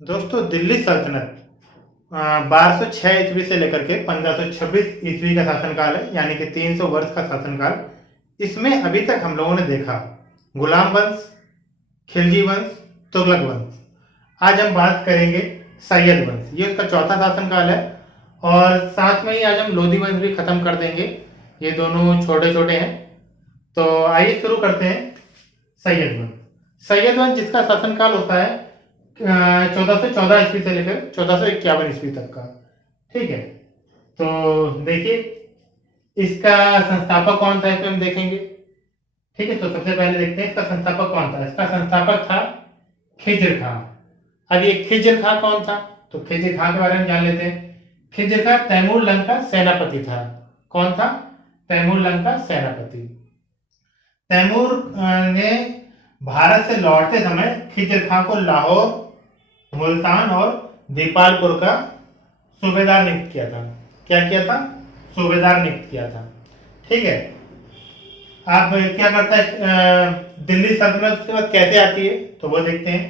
दोस्तों दिल्ली सल्तनत 1206 ईस्वी से लेकर के 1526 ईस्वी का शासनकाल है, यानी कि 300 वर्ष का शासनकाल। इसमें अभी तक हम लोगों ने देखा गुलाम वंश, खिलजी वंश, तुगलक वंश। आज हम बात करेंगे सैयद वंश, ये उसका चौथा शासनकाल है। और साथ में ही आज हम लोधी वंश भी खत्म कर देंगे। ये दोनों छोटे छोटे हैं। तो आइए शुरू करते हैं सैयद वंश। सैयद वंश जिसका शासनकाल होता है 1414 ईस्वी से लेकर 1451 ईस्वी तक का। ठीक है, तो देखिए इसका संस्थापक कौन था, इसमें हम देखेंगे। ठीक है, तो सबसे पहले देखते हैं इसका संस्थापक कौन था। इसका संस्थापक था खिज्र खां। अब ये खिज्र खां कौन था, तो खिज्र खां के बारे में जान लेते हैं। खिज्र खां तैमूर लंग का सेनापति था। कौन था? तैमूर लंग का सेनापति। तैमूर ने भारत से लौटते समय खिज्र खां को लाहौर, मुल्तान और दीपालपुर का सूबेदार नियुक्त किया था। क्या किया था? सूबेदार नियुक्त किया था। ठीक है, आप क्या करता है दिल्ली सल्तनत के बाद कैसे आती है, तो वो देखते हैं।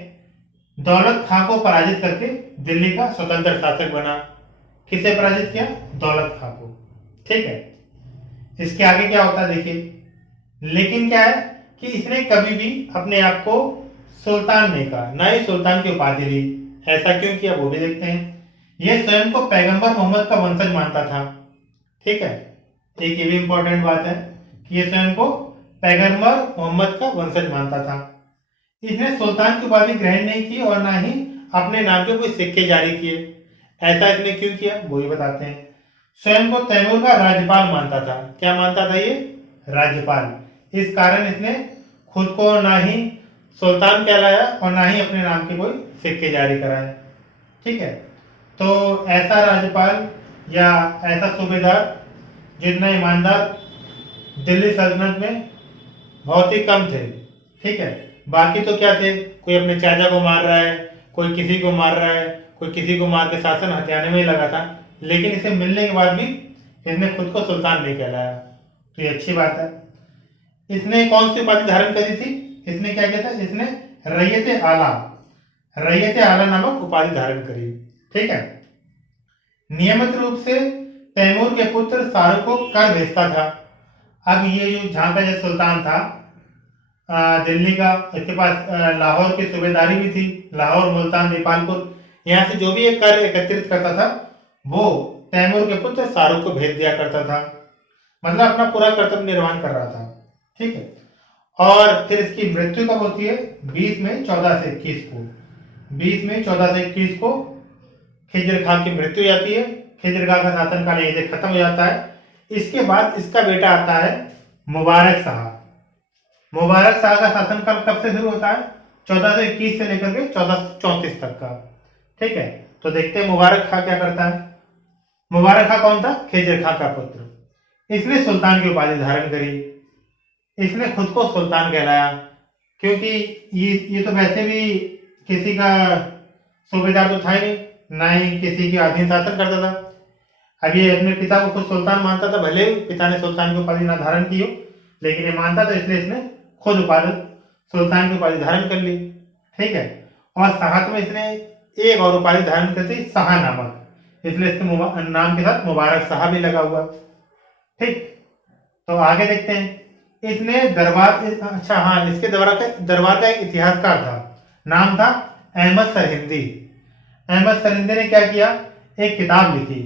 दौलत खां को पराजित करके दिल्ली का स्वतंत्र शासक बना। किसे पराजित किया? दौलत खां को। ठीक है, इसके आगे क्या होता है देखिए। लेकिन क्या है कि इसने कभी भी अपने आप को सुल्तान नहीं कहा, ना ही सुल्तान की उपाधि ली। ऐसा क्यों किया वो भी देखते हैं। यह स्वयं को पैगंबर मोहम्मद का वंशज मानता था। ठीक है, एक ये भी इंपॉर्टेंट बात है कि यह स्वयं को पैगंबर मोहम्मद का वंशज मानता था। इसने सुल्तान की उपाधि ग्रहण नहीं की और ना ही अपने नाम के कोई सिक्के जारी किए। ऐसा इसने क्यों किया वो भी बताते हैं। स्वयं को तैमूर का राज्यपाल मानता था। क्या मानता था ये? राज्यपाल। इस कारण इसने खुद को ना ही सुल्तान कहलाया और ना ही अपने नाम के कोई सिक्के जारी कराए। ठीक है, तो ऐसा राज्यपाल या ऐसा सूबेदार जितना ईमानदार दिल्ली सल्तनत में बहुत ही कम थे। ठीक है, बाकी तो क्या थे, कोई अपने चाचा को मार रहा है, कोई किसी को मार रहा है, कोई किसी को मार के शासन हथियाने में ही लगा था। लेकिन इसे मिलने के बाद भी इसने खुद को सुल्तान नहीं कहलाया, तो ये अच्छी बात है। इसने कौन सी उपाधि धारण करी थी? इसने क्या किया था? इसने रैयत आला, रैयत आला नामक उपाधि धारण करी। ठीक है, नियमित रूप से तैमूर के पुत्र शाहरुख को कर भेजता था। अब ये जो जहाँ का जो सुल्तान था दिल्ली का, इसके पास लाहौर की सूबेदारी भी थी। लाहौर, मुल्तान, दीपालपुर, यहाँ से जो भी ये कर एकत्रित करता था वो तैमूर के पुत्र शाहरुख को भेज दिया करता था। मतलब अपना पूरा कर्तव्य निर्वहन कर रहा था। ठीक है, और फिर इसकी मृत्यु कब होती है? 20 मई 1421 को। 20 मई 1421 को खिज्र खां की मृत्यु हो जाती है। खिज्र खां का शासनकाल यहीं से खत्म हो जाता है। इसके बाद इसका बेटा आता है मुबारक शाह। मुबारक शाह का शासनकाल कब से शुरू होता है? 1421 से लेकर के 1434 तक का। ठीक है, तो देखते हैं मुबारक खां क्या करता है। मुबारक खां कौन था? खिज्र खां का पुत्र। इसने सुल्तान की उपाधि धारण करी। इसने खुद को सुल्तान कहलाया, क्योंकि ये तो वैसे भी किसी का सूबेदार तो था ही नहीं, ना ही किसी के अधीन शासन करता था। अब ये अपने पिता को खुद सुल्तान मानता था, भले ही पिता ने सुल्तान की उपाधि ना धारण की हो, लेकिन ये मानता था, इसलिए इसने खुद उपाधि सुल्तान की उपाधि धारण कर ली। ठीक है, और साथ में इसने एक और उपाधि धारण कर दी, शाह नामक, इसलिए इसके नाम के साथ मुबारक शाह भी लगा हुआ। ठीक, तो आगे देखते हैं। इसने दरबार, अच्छा हाँ, इसके दरबार का एक इतिहासकार था, नाम था अहमद सरहिंदी। अहमद सरहिंदी ने क्या किया? एक किताब लिखी,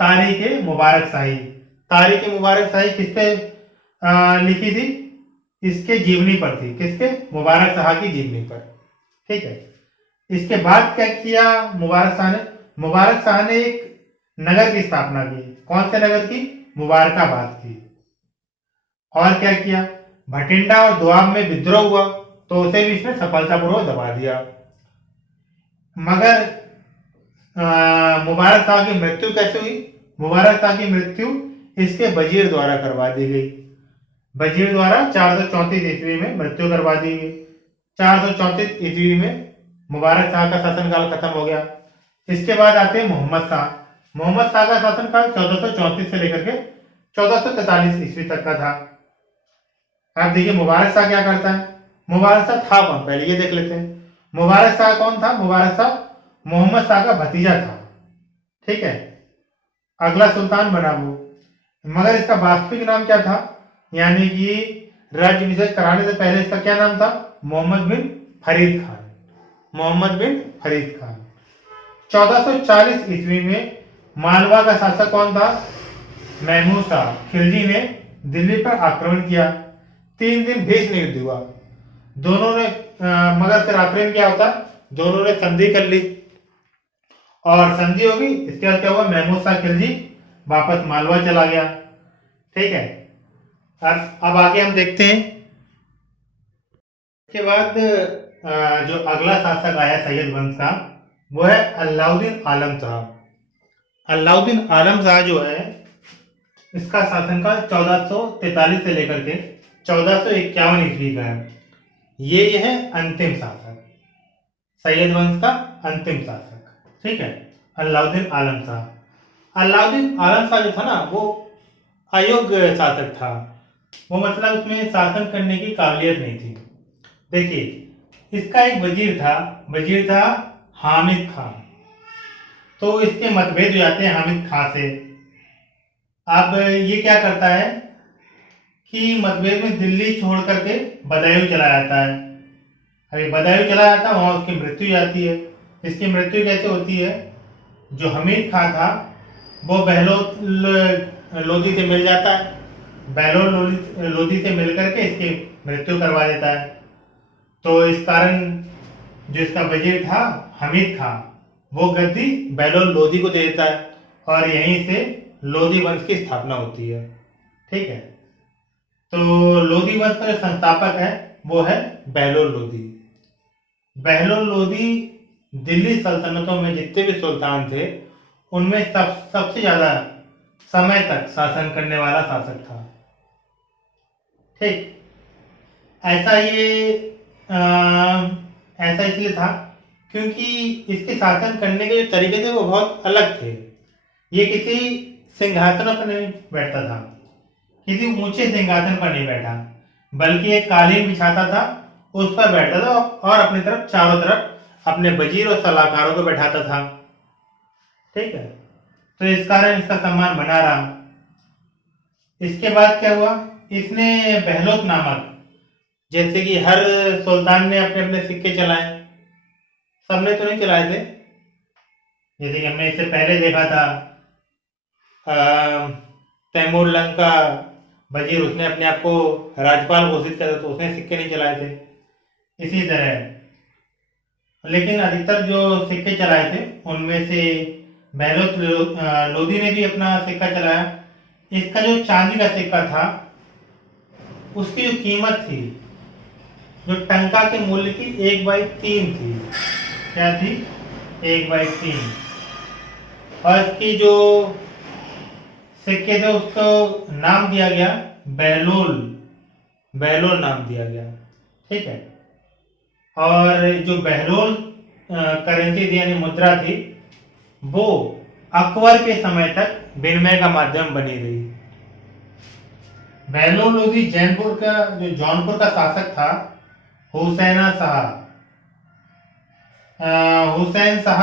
तारीख मुबारक शाही। तारीख मुबारक शाही किस पे लिखी थी? इसके जीवनी पर थी। किसके? मुबारक शाह की जीवनी पर। ठीक है, इसके बाद क्या किया मुबारक शाह ने? मुबारक शाह ने एक नगर की स्थापना की। कौन से नगर की? मुबारकाबाद की। और क्या किया? भटिंडा और दोआब में विद्रोह हुआ, तो उसे भी इसने सफलतापूर्वक दबा दिया। मगर मुबारक शाह की मृत्यु कैसे हुई? मुबारक शाह की मृत्यु इसके वजीर द्वारा करवा दी गई। वजीर द्वारा 434 ईस्वी में मृत्यु करवा दी गई। 434 ईस्वी में मुबारक शाह का शासनकाल खत्म हो गया। इसके बाद आते हैं मोहम्मद शाह। मोहम्मद शाह का शासनकाल 1434 से लेकर के 1443 ईस्वी तक का था। आप देखिए मुबारक शाह क्या करता है। मुबारक शाह था कौन, पहले ये देख लेते हैं। मुबारक शाह कौन था? मुबारक शाह मोहम्मद शाह का भतीजा था। ठीक है, अगला सुल्तान बना वो, मगर इसका वास्तविक नाम क्या था, यानी कि राज्याभिषेक कराने से पहले इसका क्या नाम था, मोहम्मद बिन फरीद खान। मोहम्मद बिन फरीद खान। 1440 ईस्वी में मालवा का शासक कौन था, महमूद शाह खिलजी ने दिल्ली पर आक्रमण किया। 3 दिन भीषण युद्ध हुआ, दोनों ने मगर फिर आखिर में क्या होता, दोनों ने संधि कर ली और संधि होगी। इसके बाद क्या हुआ, महमूद शाह खिलजी वापस मालवा चला गया। ठीक है, अब आगे हम देखते हैं। इसके बाद जो अगला शासक आया सैयद वंश का, वो है अलाउद्दीन आलम शाह। अलाउद्दीन आलम शाह जो है, इसका शासनकाल 1443 से लेकर के 1451 ईस्वी का है। ये है अंतिम शासक, सैयद वंश का अंतिम शासक। ठीक है, अलाउद्दीन आलम शाह। अलाउद्दीन आलम शाह जो था ना, वो अयोग्य शासक था। वो मतलब उसमें शासन करने की काबिलियत नहीं थी। देखिए, इसका एक वजीर था हामिद खान। तो इसके मतभेद हो जाते हैं हामिद खान से। अब ये क्या करता है कि मतभेद में दिल्ली छोड़ करके बदायूं चला जाता है। अभी बदायूं चला जाता है, वहां उसकी मृत्यु हो जाती है। इसकी मृत्यु कैसे होती है, जो हमीद खान था वो बहलोल लोधी से मिल जाता है। बहलोल लोधी से मिल करके इसकी मृत्यु करवा देता है। तो इस कारण जो इसका वजीर था हमीद खान, वो गद्दी बहलोल लोधी को दे देता है और यहीं से लोधी वंश की स्थापना होती है। ठीक है, तो लोधी वंश का जो संस्थापक है वो है बहलोल लोधी। बहलोल लोधी दिल्ली सल्तनतों में जितने भी सुल्तान थे, उनमें सबसे ज्यादा समय तक शासन करने वाला शासक था। ठीक, ऐसा ऐसा इसलिए था क्योंकि इसके शासन करने के जो तरीके थे वो बहुत अलग थे। ये किसी सिंहासन पर नहीं बैठता था, किसी ऊंचे सिंहासन पर नहीं बैठा, बल्कि एक कालीन बिछाता था, उस पर बैठता था और अपनी तरफ चारों तरफ अपने वजीर और सलाहकारों को बैठाता था। ठीक है, तो इस कारण इसका सम्मान बना रहा। इसके बाद क्या हुआ, इसने बहलोत नामक, जैसे कि हर सुल्तान ने अपने अपने सिक्के चलाए, सबने तो नहीं चलाए थे। जैसे कि हमने इससे पहले देखा था तैमूर लंग का वजीर, उसने अपने आप को राज्यपाल घोषित किया था, तो उसने सिक्के नहीं चलाए थे। इसी तरह लेकिन अधिकतर जो सिक्के चलाए थे उनमें से बहलोत लोधी ने भी अपना सिक्का चलाया। इसका जो चांदी का सिक्का था, उसकी जो कीमत थी, जो टंका के मूल्य की 1/3 थी। क्या थी, 1/3। और इसकी जो सिक्के थे उसको नाम दिया गया बहलोल, बहलोल नाम दिया गया। ठीक है, और जो बहलोल करेंसी थी यानी मुद्रा थी, वो अकबर के समय तक विनिमय का माध्यम बनी रही। बहलोल लोधी जौनपुर का शासक था हुसैना शाह, हुसैन शाह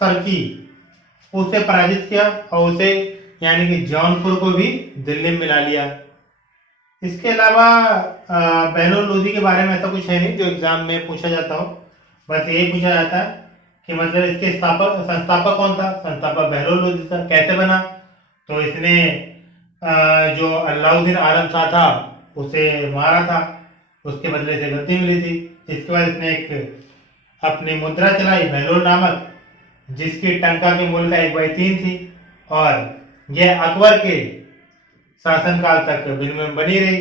सरकी, उसे पराजित किया और उसे यानी कि जौनपुर को भी दिल्ली में मिला लिया। इसके अलावा बहलोल लोधी के बारे में ऐसा कुछ है नहीं जो एग्जाम में पूछा जाता हो। बस यही पूछा जाता है कि मतलब इसके संस्थापक कौन था। संस्थापक बहलोल लोधी था। कैसे बना, तो इसने जो अलाउद्दीन आलम शाह था उसे मारा था, उसके बदले से गद्दी मिली थी। इसके बाद इसने एक अपनी मुद्रा चलाई बहलोल नामक, जिसकी टंका के मूल्य का 1/3 थी, और यह अकबर के शासनकाल तक विनिमय बनी रही।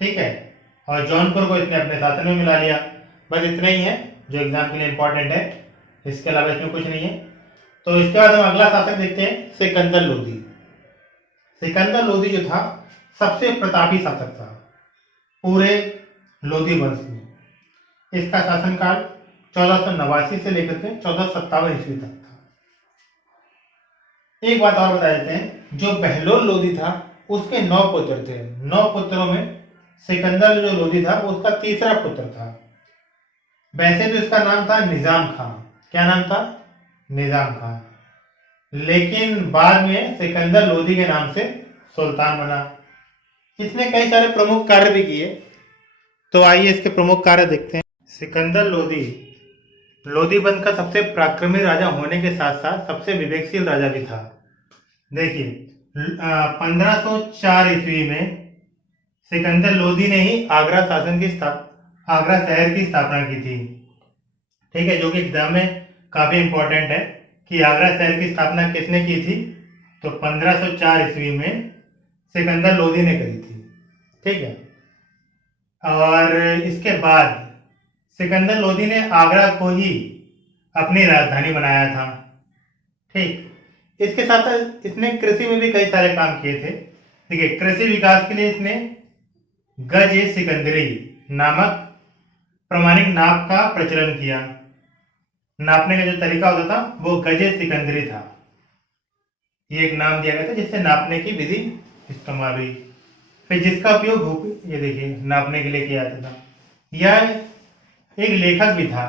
ठीक है, और जौनपुर को इसने अपने शासन में मिला लिया। बस इतना ही है जो एग्जाम के लिए इंपॉर्टेंट है, इसके अलावा इसमें कुछ नहीं है। तो इसके बाद हम अगला शासक देखते हैं, सिकंदर लोधी। सिकंदर लोधी जो था सबसे प्रतापी शासक था पूरे लोधी वंश में। इसका शासनकाल 1489 से लेकर के 1457 ईस्वी तक था। एक बात और बता देते हैं, जो बहलोल लोधी था उसके 9 पुत्र थे। 9 पुत्रों में सिकंदर जो लोधी था वो उसका तीसरा पुत्र था। वैसे तो इसका नाम था निजाम खान। क्या नाम था, निजाम था, लेकिन बाद में सिकंदर लोदी के नाम से सुल्तान बना। इसने कई सारे प्रमुख कार्य भी किए, तो आइए इसके प्रमुख कार्य देखते हैं। सिकंदर लोदी लोदी वंश का सबसे पराक्रमी राजा होने के साथ साथ सबसे विवेकशील राजा भी था। देखिए 1504 ईस्वी में सिकंदर लोदी ने ही आगरा शहर की स्थापना की थी। ठीक है, जो कि एग्जाम में काफी इंपॉर्टेंट है कि आगरा शहर की स्थापना किसने की थी, तो 1504 ईस्वी में सिकंदर लोदी ने करी थी। ठीक है, और इसके बाद सिकंदर लोदी ने आगरा को ही अपनी राजधानी बनाया था। ठीक, इसके साथ साथ इसने कृषि में भी कई सारे काम किए थे। देखिए, कृषि विकास के लिए इसने गज-ए-सिकंदरी नामक प्रमाणिक नाप का प्रचलन किया। नापने का जो तरीका होता था वो गज-ए-सिकंदरी था। ये एक नाम दिया गया था जिससे नापने की विधि इस्तेमाल हुई। फिर जिसका उपयोग ये देखिए नापने के लिए किया जाता था। यह एक लेखक भी था,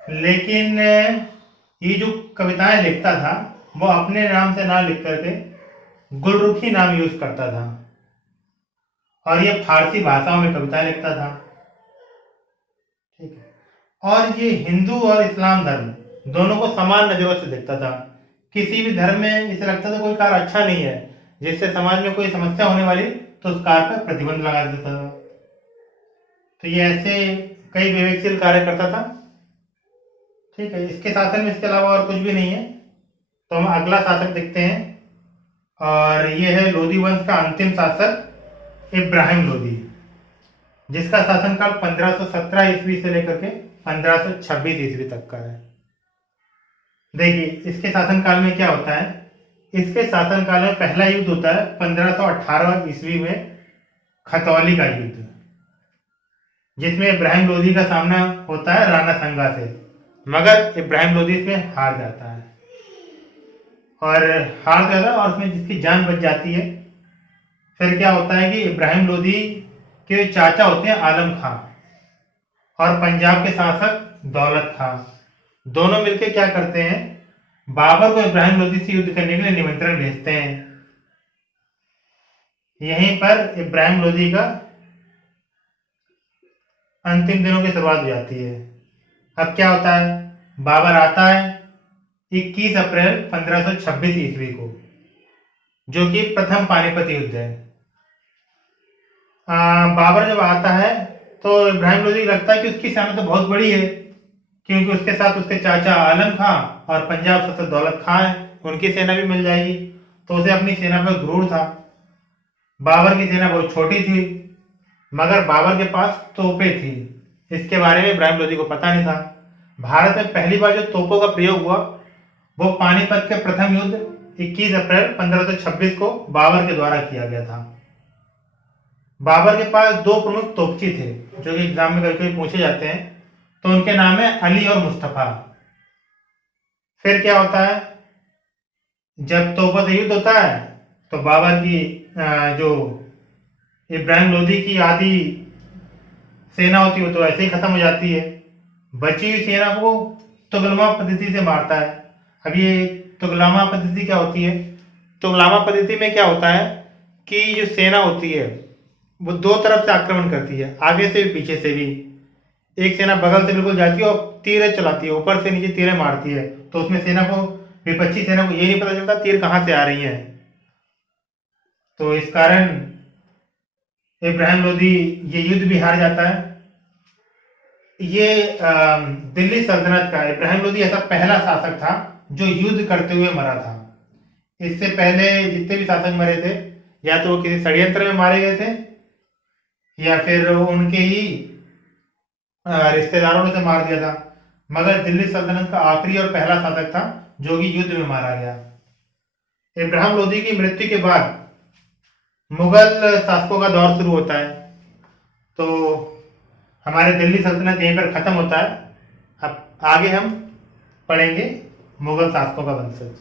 लेकिन ये जो कविताएं लिखता था वो अपने नाम से ना लिख करके गुलरुखी नाम यूज करता था, और ये फारसी भाषाओं में कविताएं लिखता था। ठीक है, और ये हिंदू और इस्लाम धर्म दोनों को समान नजरों से देखता था। किसी भी धर्म में इसे लगता था कोई कार्य अच्छा नहीं है जिससे समाज में कोई समस्या होने वाली, तो उस कार्य पर प्रतिबंध लगा देता था। तो ये ऐसे कई विवेकशील कार्य करता था। ठीक है, इसके शासन में इसके अलावा और कुछ भी नहीं है। तो हम अगला शासक देखते हैं, और ये है लोदी वंश का अंतिम शासक इब्राहिम लोदी, जिसका शासनकाल 1517 ईस्वी से लेकर के 1526 ईस्वी तक का है। देखिए, इसके शासनकाल में क्या होता है। इसके शासनकाल में पहला युद्ध होता है 1518 ईस्वी में, खतौली का युद्ध, जिसमें इब्राहिम लोदी का सामना होता है राणा संगा से, मगर इब्राहिम लोदी इसमें हार जाता है, और उसमें जिसकी जान बच जाती है। फिर क्या होता है कि इब्राहिम लोदी के चाचा होते हैं आलम खां, और पंजाब के शासक दौलत खां, दोनों मिलकर क्या करते हैं, बाबर को इब्राहिम लोदी से युद्ध करने के लिए निमंत्रण भेजते हैं। यहीं पर इब्राहिम लोदी का अंतिम दिनों की शुरुआत हो जाती है। अब क्या होता है, बाबर आता है 21 अप्रैल 1526 ईस्वी को, जो कि प्रथम पानीपत युद्ध है। बाबर जब आता है तो इब्राहिम लोदी को लगता है कि उसकी सेना तो बहुत बड़ी है, क्योंकि उसके साथ उसके चाचा आलम खां और पंजाब शासक दौलत खां है, उनकी सेना भी मिल जाएगी। तो उसे अपनी सेना पर गुरूर था। बाबर की सेना बहुत छोटी थी, मगर बाबर के पास तोपें थी। इसके बारे में इब्राहिम लोदी को पता नहीं था। भारत में पहली बार जो तोपों का प्रयोग हुआ वो पानीपत के प्रथम युद्ध 21 अप्रैल 1526 को बाबर के द्वारा किया गया था। बाबर के पास दो प्रमुख तोपची थे जो कि एग्जाम में कभी कभी पूछे जाते हैं, तो उनके नाम है अली और मुस्तफा। फिर क्या होता है, जब तोपों से युद्ध होता है तो बाबर की जो इब्राहिम लोदी की आधी सेना होती है तो ऐसे ही खत्म हो जाती है। बची हुई सेना को तुगलमा पद्धति से मारता है। अब ये तुगलमा पद्धति क्या होती है, तुगलमा पद्धति में क्या होता है कि जो सेना होती है वो दो तरफ से आक्रमण करती है, आगे से भी पीछे से भी। एक सेना बगल से बिल्कुल जाती है और तीर चलाती है, ऊपर से नीचे तीरें मारती है, तो उसमें सेना को, विपक्षी सेना को ये नहीं पता चलता तीर कहाँ से आ रही है। तो इस कारण इब्राहिम लोदी ये युद्ध भी हार जाता है। ये दिल्ली सल्तनत का इब्राहिम लोदी ऐसा पहला शासक था जो युद्ध करते हुए मरा था। इससे पहले जितने भी शासक मरे थे या तो वो किसी षड्यंत्र में मारे गए थे या फिर उनके ही रिश्तेदारों ने से मार दिया था, मगर दिल्ली सल्तनत का आखिरी और पहला शासक था जो कि युद्ध में मारा गया। इब्राहिम लोदी की मृत्यु के बाद मुगल शासकों का दौर शुरू होता है। तो हमारे दिल्ली सल्तनत यहीं पर खत्म होता है। अब आगे हम पढ़ेंगे मुगल शासकों का वंशज।